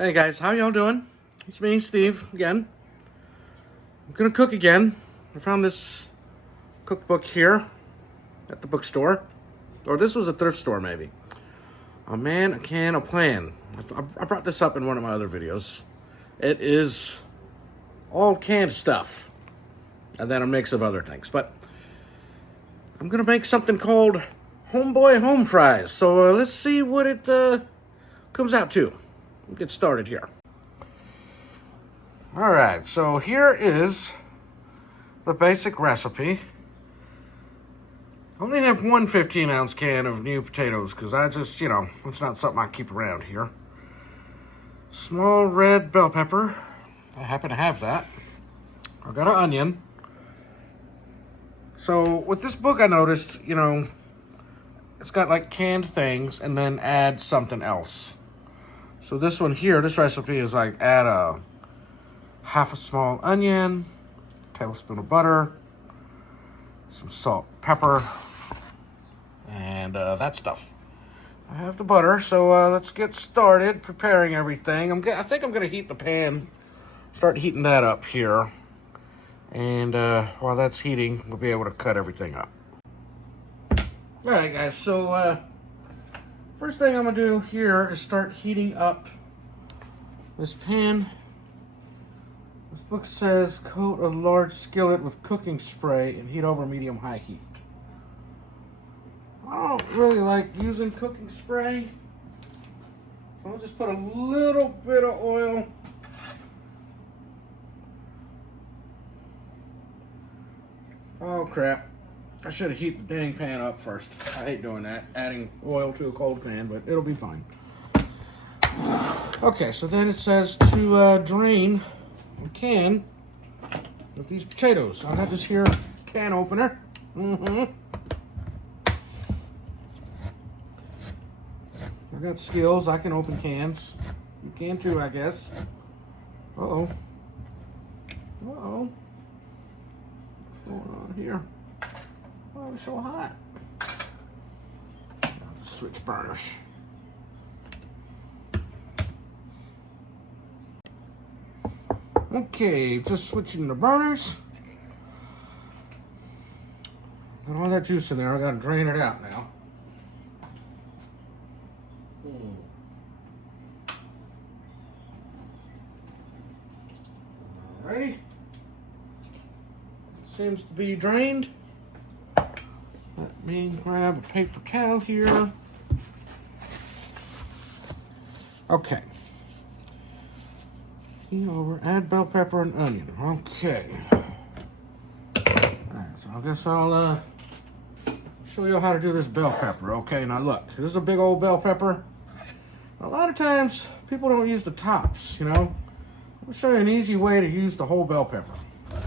Hey guys, how y'all doing? It's me, Steve, again. I'm gonna cook again. I found this cookbook here at the bookstore. Or this was a thrift store, maybe. A Man, a Can, a Plan. I brought this up in one of my other videos. It is all canned stuff. And then a mix of other things. But I'm gonna make something called Homeboy Home Fries. So let's see what it comes out to. We'll get started here. Alright, so here is the basic recipe. I only have one 15-ounce can of new potatoes because I just, it's not something I keep around here. Small red bell pepper. I happen to have that. I got an onion. So with this book I noticed, it's got like canned things and then add something else. So this one here, this recipe is like add a half a small onion, tablespoon of butter, some salt, pepper, and that stuff. I have the butter, so let's get started preparing everything. I think I'm gonna heat the pan, start heating that up here, and while that's heating, we'll be able to cut everything up. All right, guys. So first thing I'm gonna do here is start heating up this pan. This book says coat a large skillet with cooking spray and heat over medium-high heat. I don't really like using cooking spray, so I'll just put a little bit of oil. Oh crap, I should have heated the dang pan up first. I hate doing that, adding oil to a cold pan, but it'll be fine. Okay, so then it says to drain a can of these potatoes. I got this here can opener. I got skills. I can open cans. You can too, I guess. Uh-oh. Uh-oh. What's going on here? Why are we so hot? I'll switch burners. Okay, just switching the burners. Got all that juice in there. I gotta drain it out now. Alrighty. Seems to be drained. Let me grab a paper towel here. Okay. Heat over, add bell pepper and onion. Okay. Alright, so I guess I'll show you how to do this bell pepper. Okay, now look, this is a big old bell pepper. A lot of times, people don't use the tops, I'll show you an easy way to use the whole bell pepper.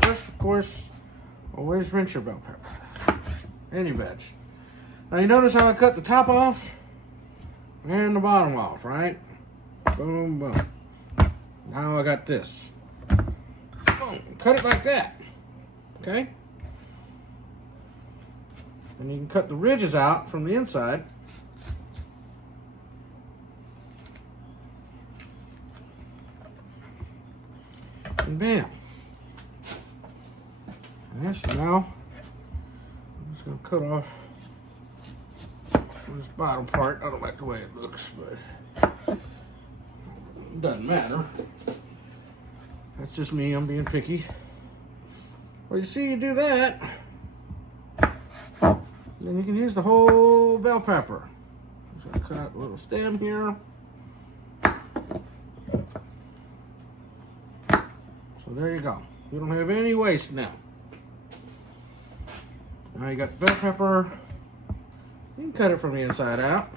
First, of course, always rinse your bell pepper. Any veg. Now you notice how I cut the top off and the bottom off, right? Boom, boom. Now I got this. Boom, cut it like that. Okay? And you can cut the ridges out from the inside. And bam. And so now, I'm just going to cut off this bottom part. I don't like the way it looks, but it doesn't matter. That's just me, I'm being picky. Well, you see, you do that, then you can use the whole bell pepper. So I cut out the little stem here. So there you go. You don't have any waste now. Now you got the bell pepper. You can cut it from the inside out.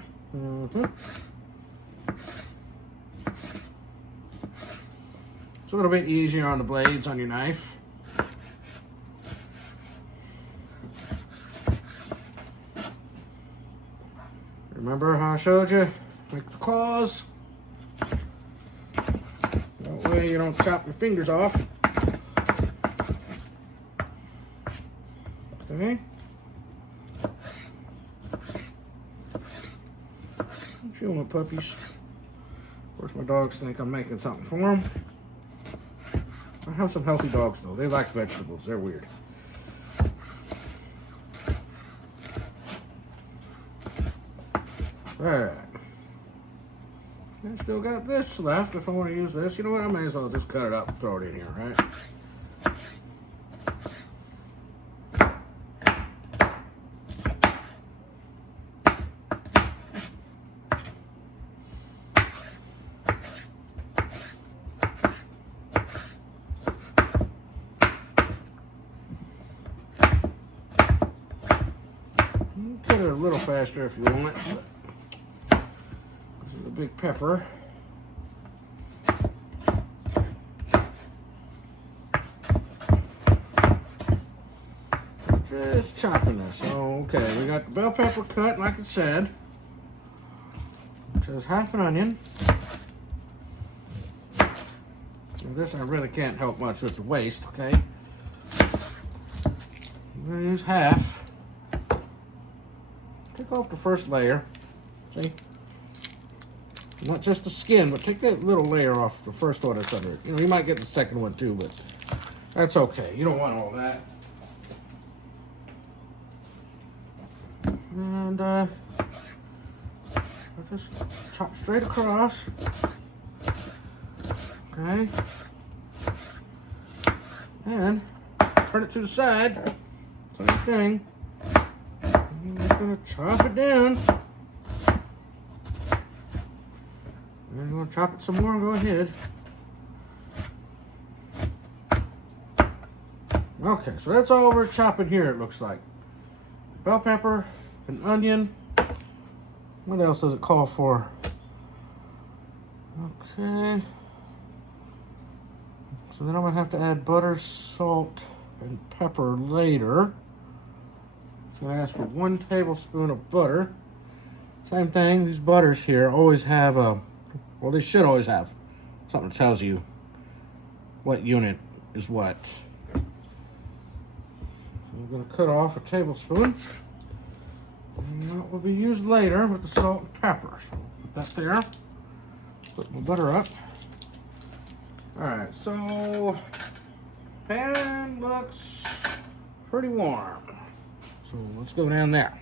It's a little bit easier on the blades on your knife. Remember how I showed you? Make the claws. That way you don't chop your fingers off. Okay. Feel my puppies. Of course, my dogs think I'm making something for them. I have some healthy dogs, though. They like vegetables. They're weird. Alright. I still got this left if I want to use this. You know what? I may as well just cut it up and throw it in here, right? Cut it a little faster if you want. This is a big pepper. Just chopping this. Okay, we got the bell pepper cut like it said. It says half an onion. And this I really can't help much with the waste, okay? I'm gonna use half. Take off the first layer. See? Not just the skin, but take that little layer off the first one that's under it. You know, you might get the second one too, but that's okay. You don't want all that. And I'll just chop straight across. Okay. And turn it to the side. Same thing. I'm just gonna chop it down. And you want to chop it some more? Go ahead. Okay, so that's all we're chopping here, it looks like. Bell pepper, an onion. What else does it call for? Okay. So then I'm going to have to add butter, salt, and pepper later. So I ask for 1 tablespoon of butter. Same thing, these butters here always have a, well, they should always have something that tells you what unit is what. So I'm going to cut off a tablespoon. And that will be used later with the salt and pepper. So put that there. Put my butter up. Alright, so pan looks pretty warm. So let's go down there.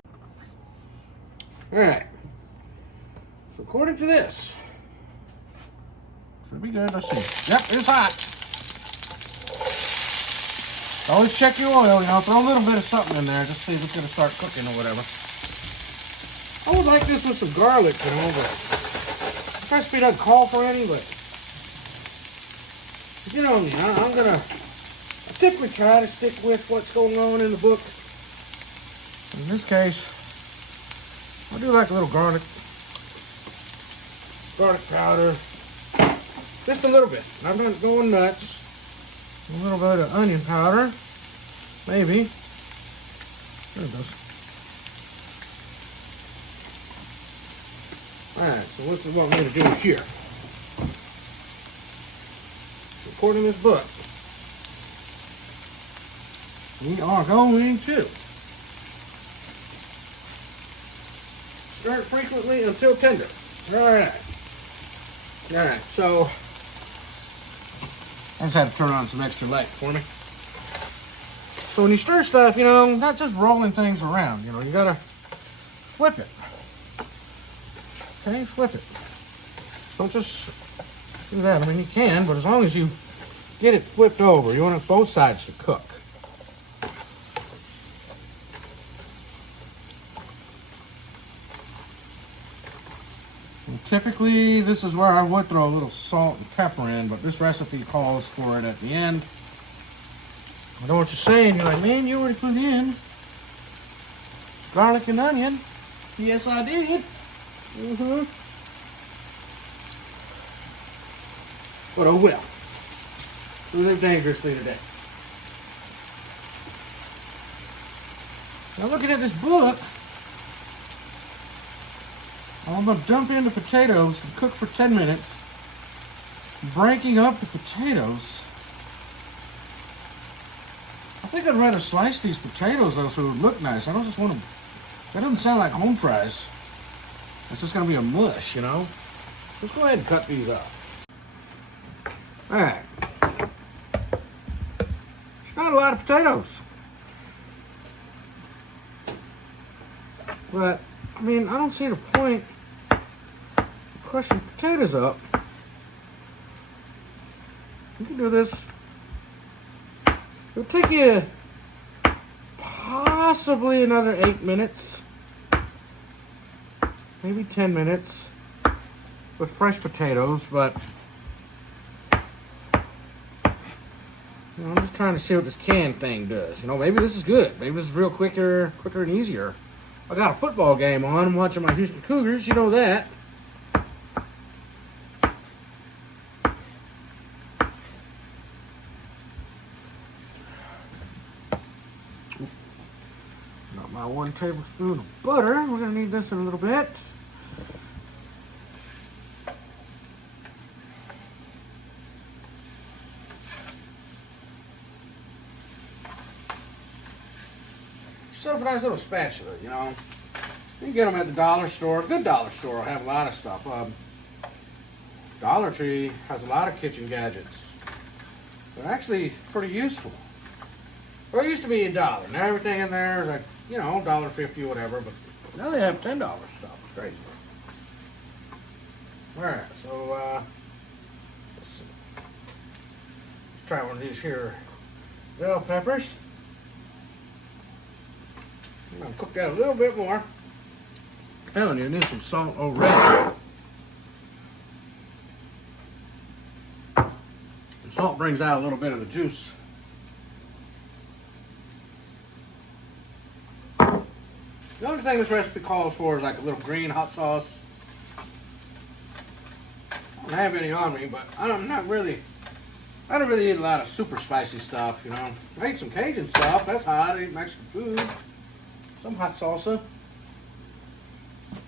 Alright. So according to this, should be good. Let's see. Yep, it's hot. Always check your oil, you know, throw a little bit of something in there just see if it's going to start cooking or whatever. I would like this with some garlic, you know, but the recipe doesn't call for any, but you know me, I typically try to stick with what's going on in the book. In this case, I do like a little garlic powder, just a little bit. I'm not going nuts. A little bit of onion powder, maybe. There it goes. Alright, so what's it want me to do here? According to this book, we are going to stir it frequently until tender. Alright. Alright, so I just had to turn on some extra light for me. So when you stir stuff, you know, not just rolling things around, you know, you gotta flip it. Okay, flip it. Don't just do that. I mean, you can, but as long as you get it flipped over, you want both sides to cook. And typically, this is where I would throw a little salt and pepper in, but this recipe calls for it at the end. I know what you're saying. You're like, man, you already put in garlic and onion. Yes, I did. But oh well. We live dangerously today. Now looking at this book, I'm going to dump in the potatoes and cook for 10 minutes. Breaking up the potatoes. I think I'd rather slice these potatoes though so it would look nice. I don't just want to, that doesn't sound like home fries. It's just going to be a mush, you know. Let's go ahead and cut these up. Alright. It's not a lot of potatoes. But, I mean, I don't see the point of crushing potatoes up. You can do this. It'll take you possibly another 8 minutes. Maybe 10 minutes with fresh potatoes, but you know, I'm just trying to see what this canned thing does. You know, maybe this is good. Maybe this is real quicker and easier. I got a football game on. I'm watching my Houston Cougars. You know that. Got my 1 tablespoon of butter. We're going to need this in a little bit. Set up a nice little spatula, you know. You can get them at the dollar store. A good dollar store will have a lot of stuff. Dollar Tree has a lot of kitchen gadgets. They're actually pretty useful. Well, it used to be $1. Now everything in there is like, you know, $1.50 or whatever. But now they have $10 stuff. It's crazy. All right, so let's see. Let's try one of these here bell peppers. I'm going to cook that a little bit more. I'm telling you, need some salt already. The salt brings out a little bit of the juice. The only thing this recipe calls for is like a little green hot sauce. I don't have any on me, but I don't really eat a lot of super spicy stuff, you know. I eat some Cajun stuff, that's hot. I eat Mexican food. Some hot salsa.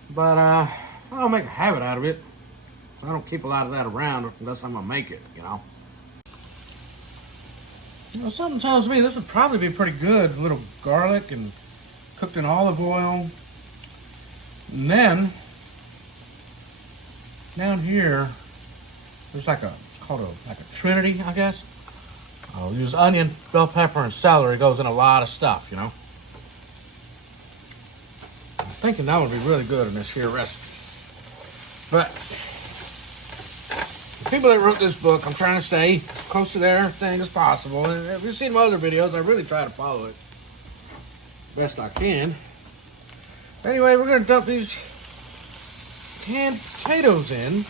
But I don't make a habit out of it. I don't keep a lot of that around unless I'm gonna make it, you know. You know, something tells me this would probably be pretty good. A little garlic and cooked in olive oil. And then down here there's like it's called a trinity, I guess. I'll use onion, bell pepper, and celery. It goes in a lot of stuff, you know. I'm thinking that would be really good in this here recipe. But the people that wrote this book, I'm trying to stay close to their thing as possible. And if you've seen my other videos, I really try to follow it best I can. Anyway, we're going to dump these canned potatoes in.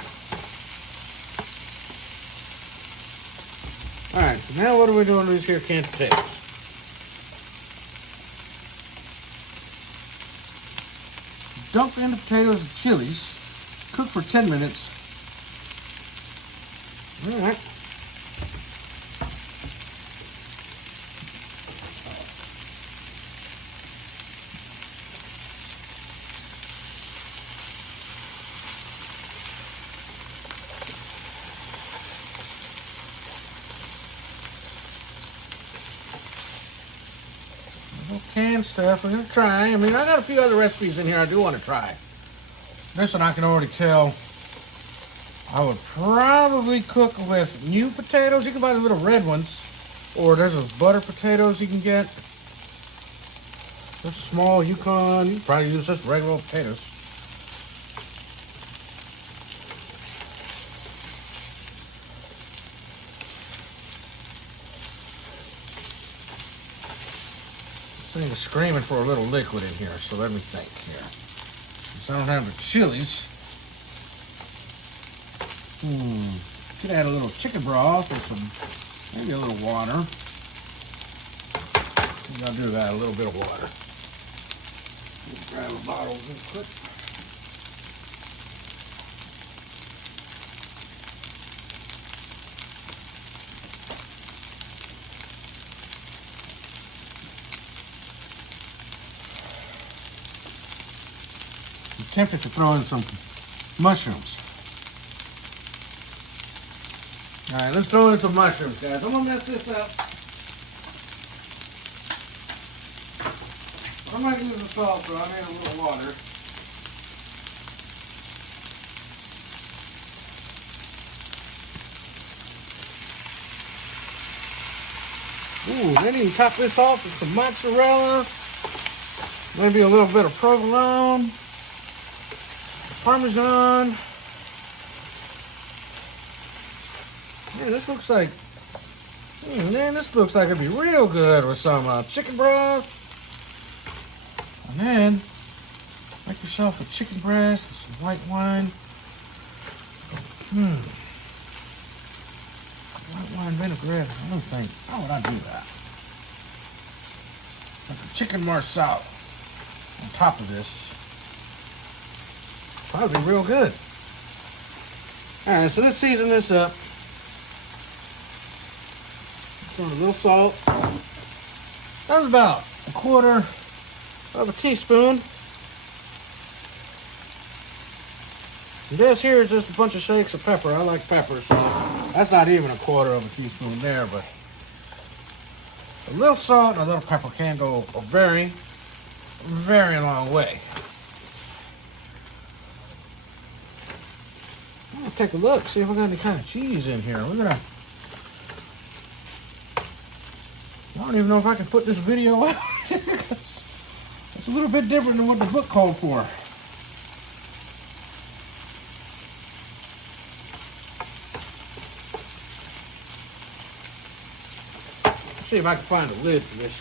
Alright, so now what are we doing to these here canned potatoes? Dump in the potatoes and chilies. Cook for 10 minutes. Alright. Canned stuff we're going to try. I mean, I got a few other recipes in here I do want to try. This one I can already tell I would probably cook with new potatoes. You can buy the little red ones, or there's those butter potatoes you can get. They're small Yukon. You can probably use just regular potatoes. This thing is screaming for a little liquid in here, so let me think here. Since I don't have the chilies, could add a little chicken broth or maybe a little water. I think I'll do that, a little bit of water. Grab a bottle real quick. I'm tempted to throw in some mushrooms. All right, let's throw in some mushrooms, guys. I'm gonna mess this up. I'm not using salt, so I need a little water. Ooh, then you can top this off with some mozzarella. Maybe a little bit of provolone. Parmesan. Man, this looks like... Man, this looks like it'd be real good with some chicken broth. And then, make yourself a chicken breast with some white wine. White wine vinaigrette. I don't think. How would I do that? Like a chicken marsala on top of this. Probably be real good. Alright, so let's season this up. Throw a little salt. That was about 1/4 of a teaspoon. And this here is just a bunch of shakes of pepper. I like pepper, so that's not even 1/4 of a teaspoon there, but a little salt and a little pepper can go a very, very long way. I'm gonna take a look, see if we got any kind of cheese in here. We're gonna... I don't even know if I can put this video out. It's a little bit different than what the book called for. Let's see if I can find a lid for this.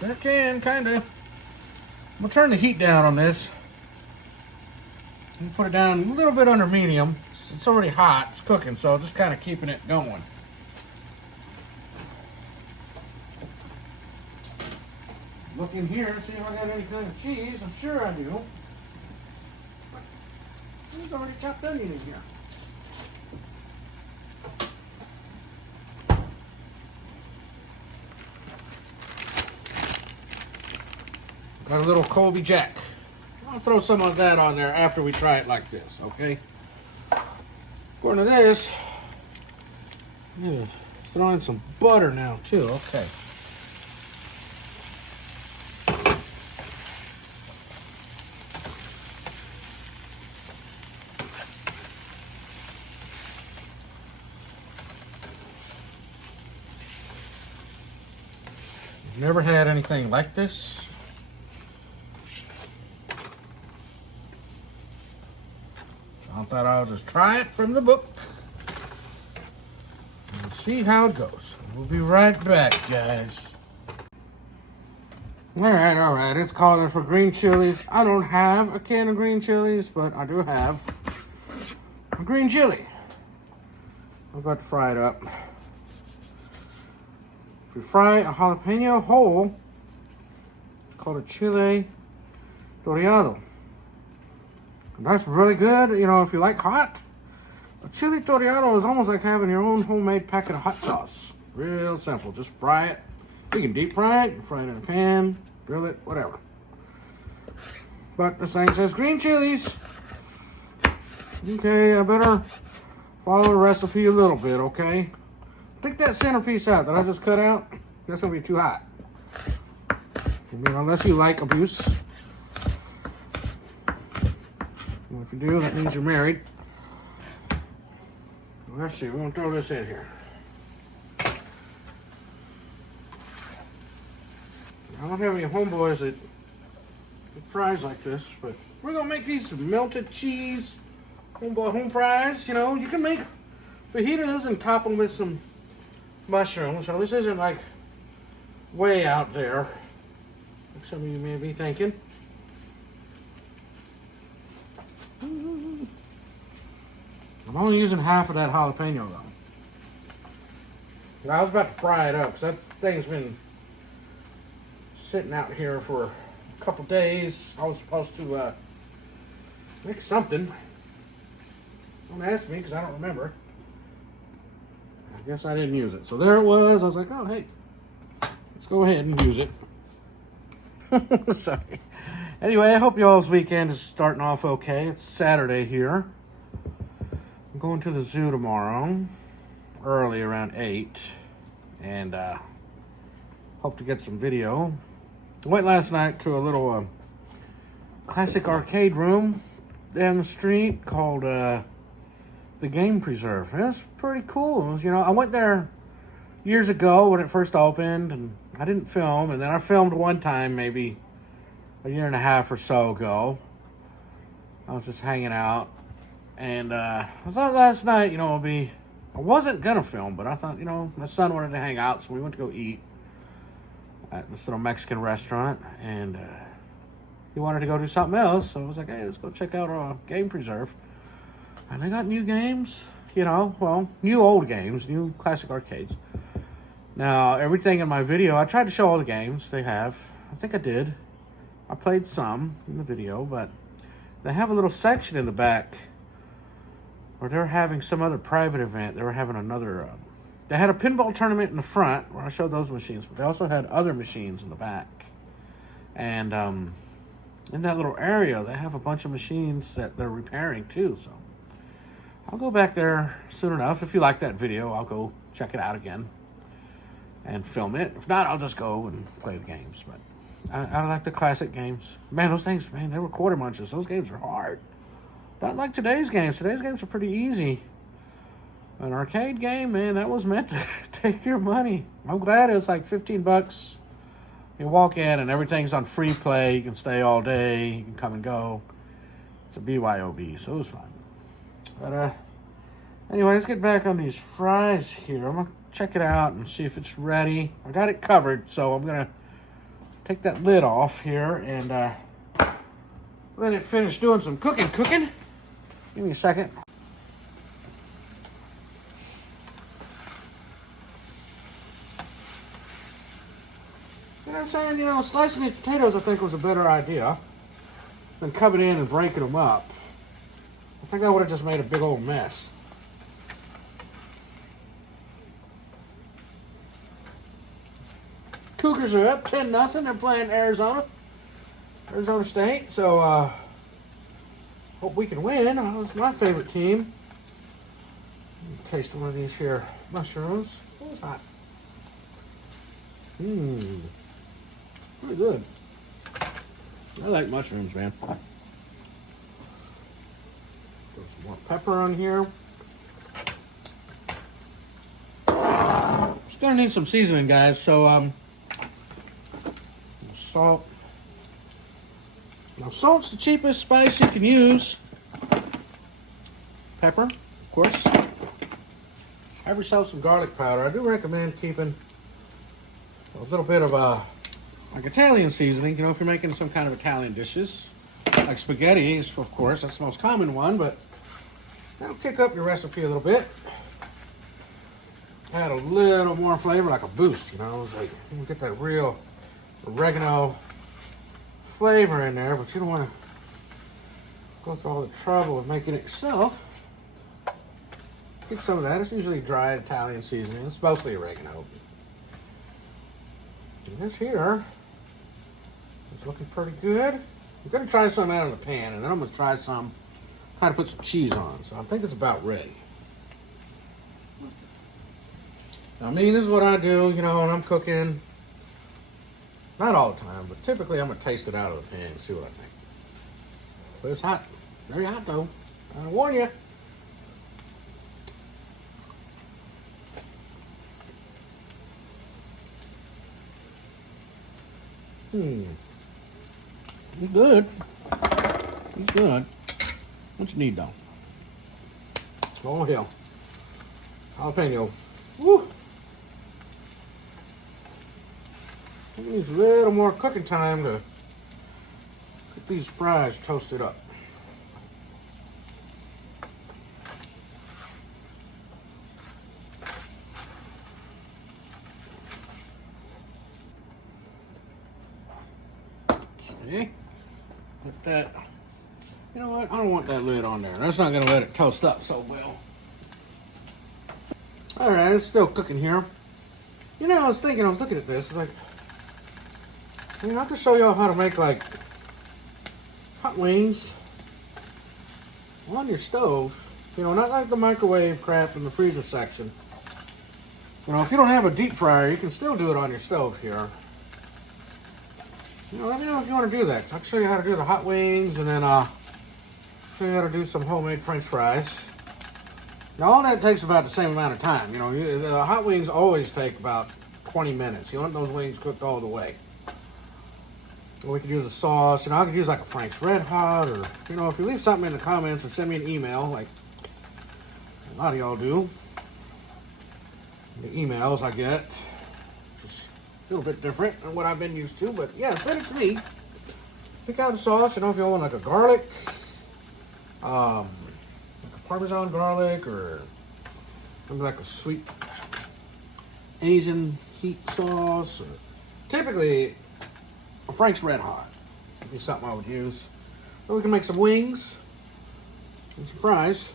Sure can, kinda. I'm gonna turn the heat down on this. And put it down a little bit under medium. It's already hot, it's cooking, so just kind of keeping it going. Look in here, see if I got any kind of cheese. I'm sure I do. There's already chopped onion in here. Got a little Colby Jack. I'll throw some of that on there after we try it like this, okay? According to this, I'm gonna throw in some butter now too, okay. Never had anything like this. I thought I would just try it from the book and see how it goes. We'll be right back, guys. All right. It's calling for green chilies. I don't have a can of green chilies, but I do have a green chili. I'm about to fry it up. If you fry a jalapeno whole, it's called a chile dorado. And that's really good, you know, if you like hot. A chile dorado is almost like having your own homemade packet of hot sauce. Real simple, just fry it. You can deep fry it, fry it in a pan, grill it, whatever. But this thing says green chilies. Okay, I better follow the recipe a little bit, okay? Take that centerpiece out that I just cut out. That's gonna be too hot. I mean, unless you like abuse. Well, if you do, that means you're married. Let's see, we're gonna throw this in here. I don't have any homeboys that fries like this, but we're gonna make these melted cheese Homeboy Home Fries. You know, you can make fajitas and top them with some mushrooms, so this isn't like way out there, like some of you may be thinking. I'm only using half of that jalapeno though. I was about to fry it up because that thing's been sitting out here for a couple days. I was supposed to make something. Don't ask me because I don't remember. I guess I didn't use it. So there it was. I was like, oh, hey, let's go ahead and use it. Sorry. Anyway, I hope y'all's weekend is starting off okay. It's Saturday here. I'm going to the zoo tomorrow, early around 8. And hope to get some video. I went last night to a little classic arcade room down the street called the game preserve. It was pretty cool. It was, you know, I went there years ago when it first opened, and I didn't film. And then I filmed one time, maybe a year and a half or so ago. I was just hanging out, and I thought last night, you know, I wasn't gonna film, but I thought, you know, my son wanted to hang out, so we went to go eat at this little Mexican restaurant, and he wanted to go do something else, so I was like, hey, let's go check out a game preserve. And they got new games, you know, well, new old games, new classic arcades. Now, everything in my video, I tried to show all the games they have. I think I did. I played some in the video, but they have a little section in the back where they're having some other private event. They were having another, they had a pinball tournament in the front where I showed those machines, but they also had other machines in the back. And in that little area, they have a bunch of machines that they're repairing too. So I'll go back there soon enough. If you like that video, I'll go check it out again and film it. If not, I'll just go and play the games. But I like the classic games. Man, those things, man, they were quarter munchers. Those games are hard. Not like today's games. Today's games are pretty easy. An arcade game, man, that was meant to take your money. I'm glad it was like 15 bucks. You walk in and everything's on free play. You can stay all day. You can come and go. It's a BYOB, so it was fun. But anyway, let's get back on these fries here. I'm going to check it out and see if it's ready. I got it covered, so I'm going to take that lid off here and let it finish doing some cooking. Give me a second. You know what I'm saying? You know, slicing these potatoes I think was a better idea than coming in and breaking them up. I think I would have just made a big old mess. Cougars are up 10-0. They're playing Arizona State. So hope we can win. It's my favorite team. Taste one of these here mushrooms. Oh, it's hot. Pretty good. I like mushrooms, man. Put some more pepper on here. Just gonna need some seasoning, guys. So salt. Now, salt's the cheapest spice you can use. Pepper, of course. Have yourself some garlic powder. I do recommend keeping a little bit of like Italian seasoning, you know, if you're making some kind of Italian dishes. Like spaghetti, of course, that's the most common one, but that'll kick up your recipe a little bit. Add a little more flavor, like a boost, you know. It's like you can get that real oregano flavor in there, but you don't want to go through all the trouble of making it yourself. Get some of that. It's usually dried Italian seasoning. It's mostly oregano. And this here is looking pretty good. I'm going to try some out of the pan, and then I'm going to try some, how to put some cheese on. So I think it's about ready. Now, this is what I do, you know, when I'm cooking. Not all the time, but typically I'm going to taste it out of the pan and see what I think. But it's hot. Very hot, though. I warn you. He's good. He's good. What you need, though? Oh, hell. Jalapeno. Woo! It needs a little more cooking time to get these fries toasted up. Okay. Put that. You know what? I don't want that lid on there. That's not going to let it toast up so well. Alright, it's still cooking here. You know, I was looking at this. It's like, I mean, I could show y'all how to make, like, hot wings on your stove. You know, not like the microwave crap in the freezer section. You know, if you don't have a deep fryer, you can still do it on your stove here. You know, let me know if you want to do that. I'll show you how to do the hot wings, and then I'll show you how to do some homemade French fries. Now, all that takes about the same amount of time. You know, the hot wings always take about 20 minutes. You want those wings cooked all the way. We could use a sauce. You know, I could use like a Frank's Red Hot, or, you know, if you leave something in the comments and send me an email, like a lot of y'all do. The emails I get, just a little bit different than what I've been used to, but yeah, send it to me. Pick out a sauce. You know, if you want like a garlic, like a Parmesan garlic, or maybe like a sweet Asian heat sauce, or typically a Frank's Red Hot would be something I would use. Then we can make some wings and some fries.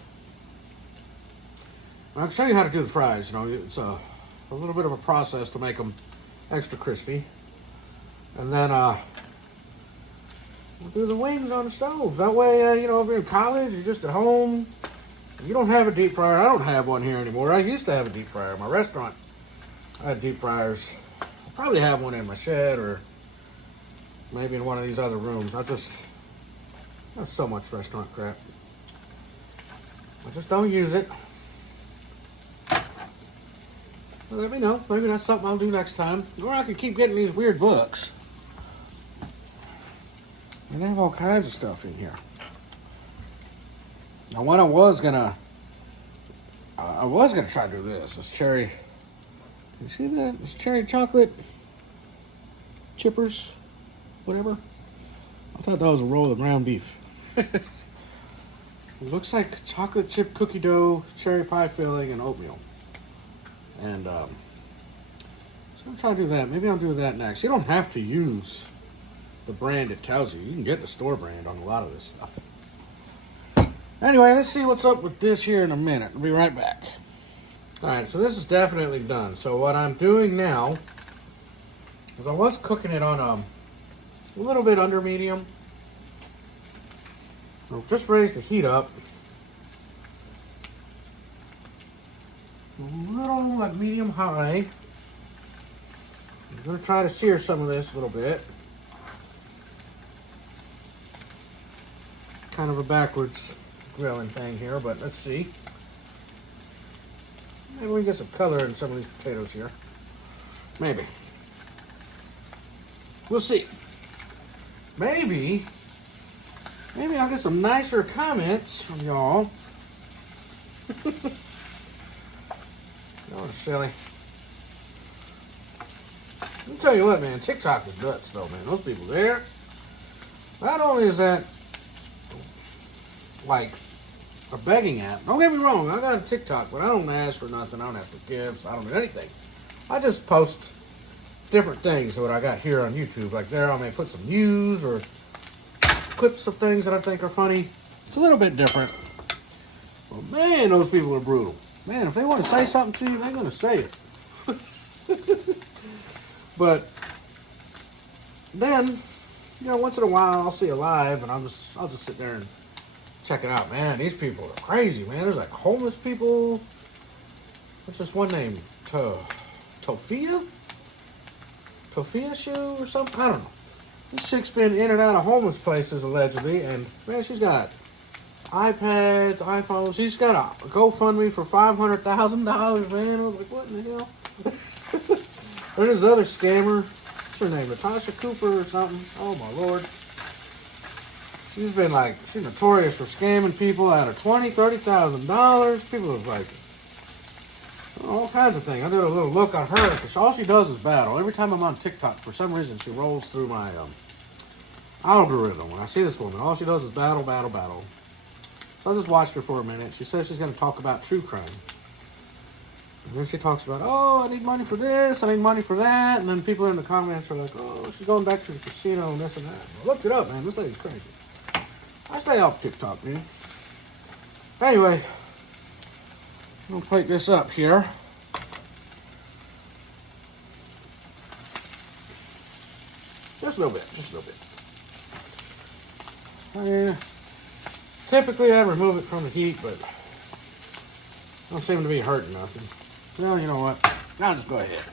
I can show you how to do the fries. You know, it's a little bit of a process to make them extra crispy. And then we'll do the wings on the stove. That way, you know, if you're in college, you're just at home, you don't have a deep fryer. I don't have one here anymore. I used to have a deep fryer. My restaurant, I had deep fryers. I probably have one in my shed, or maybe in one of these other rooms. I have so much restaurant crap. I just don't use it. Well, let me know. Maybe that's something I'll do next time. Or I can keep getting these weird books. And they have all kinds of stuff in here. Now, what I was gonna try to do this cherry. You see that? It's cherry chocolate chippers, whatever. I thought that was a roll of ground beef. It looks like chocolate chip cookie dough, cherry pie filling, and oatmeal. And so I'm trying to do that. Maybe I'll do that next. You don't have to use the brand it tells you. You can get the store brand on a lot of this stuff. Anyway, let's see what's up with this here in a minute. I'll be right back. Alright, so this is definitely done. So what I'm doing now is I was cooking it on a little bit under medium. I'll just raise the heat up. A little like medium high. I'm going to try to sear some of this a little bit. Kind of a backwards grilling thing here, but let's see. Maybe we can get some color in some of these potatoes here. Maybe. We'll see. Maybe I'll get some nicer comments from y'all. Oh, silly. Let me tell you what, man. TikTok is nuts, though, man. Those people there. Not only is that like a begging app. Don't get me wrong. I got a TikTok, but I don't ask for nothing. I don't ask for gifts. I don't do anything. I just post different things. What I got here on YouTube, like there, I may put some news or clips of things that I think are funny. It's a little bit different. But man, those people are brutal. Man, if they want to say something to you, they're going to say it. But then, you know, once in a while, I'll see it live, and I'll just sit there and check it out. Man, these people are crazy, man. There's like homeless people. What's this one name? Tofia Shoe or something? I don't know. This chick's been in and out of homeless places, allegedly, and man, she's got iPads, iPhones. She's got a GoFundMe for $500,000, man. I was like, what in the hell? There's this other scammer. What's her name? Natasha Cooper or something? Oh, my Lord. She's notorious for scamming people out of $20,000, $30,000. People are like, all kinds of things. I did a little look on her, because all she does is battle. Every time I'm on TikTok, for some reason, she rolls through my algorithm. When I see this woman, all she does is battle, battle, battle. So I just watched her for a minute. She says she's going to talk about true crime. And then she talks about, oh, I need money for this, I need money for that. And then people in the comments are like, oh, she's going back to the casino and this and that. I looked it up, man. This lady's crazy. I stay off TikTok, man. Anyway, I'm going to plate this up here. Just a little bit, just a little bit. Typically, I remove it from the heat, but don't seem to be hurting nothing. Well, you know what? I'll just go ahead.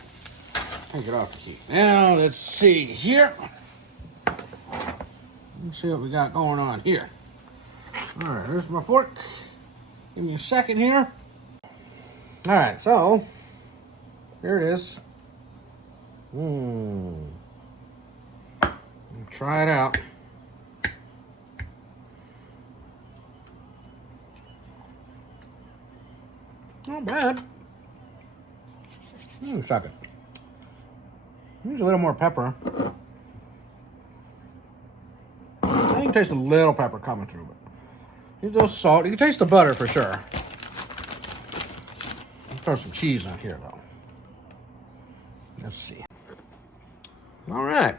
Take it off the heat. Now, let's see here. Let's see what we got going on here. All right, there's my fork. Give me a second here. All right, so here it is. Try it out. Not bad. Suck it. Use a little more pepper. I can taste a little pepper coming through, but use a little salt. You can taste the butter for sure. Throw some cheese on here, though. Let's see. All right.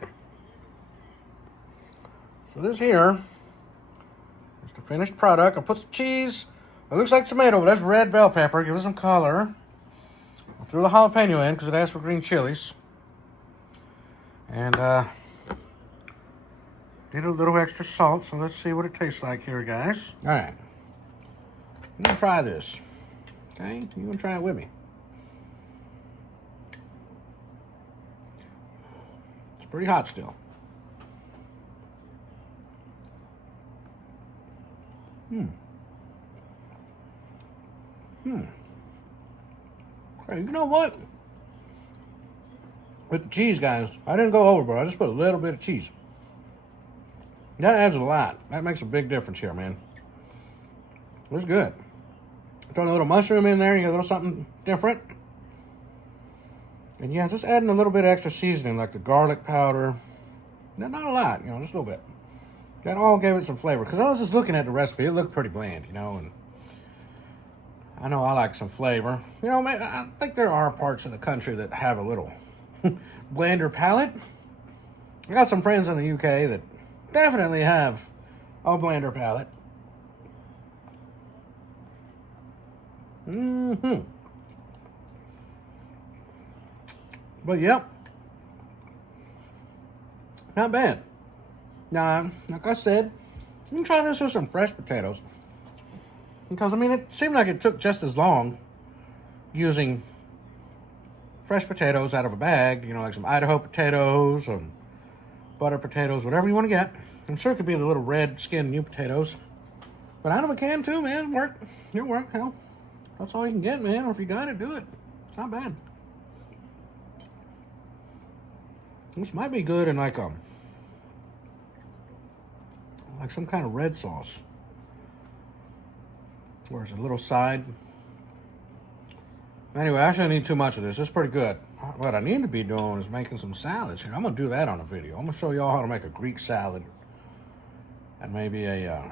So this here is the finished product. I'll put some cheese. It looks like tomato, but that's red bell pepper. Give it some color. I threw the jalapeno in because it asked for green chilies. And did a little extra salt. So let's see what it tastes like here, guys. All right. I'm going to try this. Okay? You going to try it with me. It's pretty hot still. Hey, you know what? With the cheese, guys, I didn't go overboard. I just put a little bit of cheese. That adds a lot. That makes a big difference here, man. It's good. Throwing a little mushroom in there, you get a little something different. And yeah, just adding a little bit of extra seasoning, like the garlic powder. Not a lot, just a little bit. That all gave it some flavor. Because I was just looking at the recipe, it looked pretty bland, and I know I like some flavor. I think there are parts of the country that have a little blander palate. I got some friends in the UK that definitely have a blander palate. But yep, not bad. Now, like I said, you can try this with some fresh potatoes. Because, it seemed like it took just as long using fresh potatoes out of a bag, like some Idaho potatoes, some butter potatoes, whatever you want to get. I'm sure it could be the little red skinned new potatoes. But out of a can too, man, it'll work, hell. That's all you can get, man. Or if you got it, do it. It's not bad. This might be good in like some kind of red sauce. Where's a little side? Anyway, I shouldn't eat too much of this. It's pretty good. What I need to be doing is making some salads here. I'm going to do that on a video. I'm going to show y'all how to make a Greek salad. And maybe I'm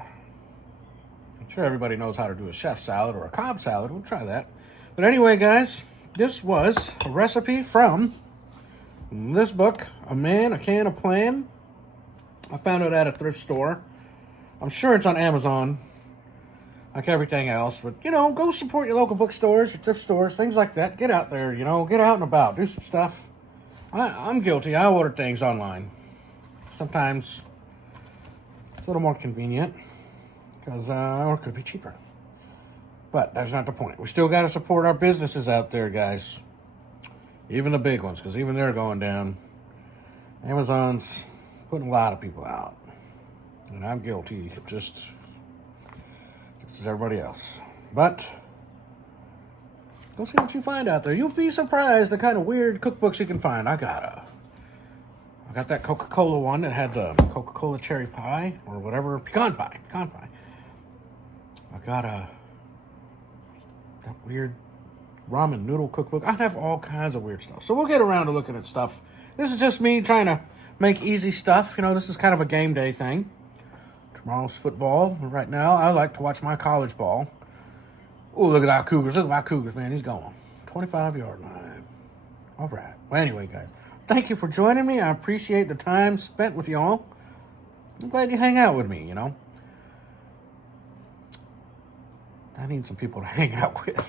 sure everybody knows how to do a chef salad or a Cobb salad. We'll try that. But anyway, guys, this was a recipe from this book, A Man, A Can, A Plan. I found it at a thrift store. I'm sure it's on Amazon, like everything else. But, go support your local bookstores, your thrift stores, things like that. Get out there, get out and about. Do some stuff. I'm guilty. I order things online. Sometimes it's a little more convenient because or it could be cheaper. But that's not the point. We still got to support our businesses out there, guys. Even the big ones, because even they're going down. Amazon's putting a lot of people out. And I'm guilty, just as everybody else. But go see what you find out there. You'll be surprised the kind of weird cookbooks you can find. I got that Coca-Cola one that had the Coca-Cola cherry pie or whatever, pecan pie. I got that weird ramen noodle cookbook. I have all kinds of weird stuff. So we'll get around to looking at stuff. This is just me trying to make easy stuff. This is kind of a game day thing. Tomorrow's football. Right now, I like to watch my college ball. Oh, look at our Cougars. Look at my Cougars, man. He's going. 25-yard line. All right. Well, anyway, guys, thank you for joining me. I appreciate the time spent with y'all. I'm glad you hang out with me, I need some people to hang out with.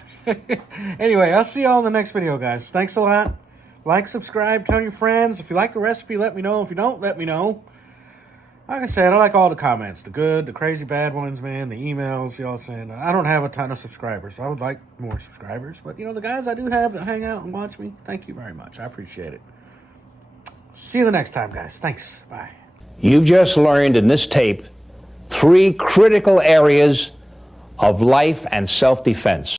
Anyway, I'll see y'all in the next video, guys. Thanks a lot. Like, subscribe, tell your friends. If you like the recipe, let me know. If you don't, let me know. Like I said, I like all the comments. The good, the crazy bad ones, man. The emails, y'all saying. I don't have a ton of subscribers, so I would like more subscribers. But, the guys I do have that hang out and watch me, thank you very much. I appreciate it. See you the next time, guys. Thanks. Bye. You've just learned in this tape 3 critical areas of life and self-defense.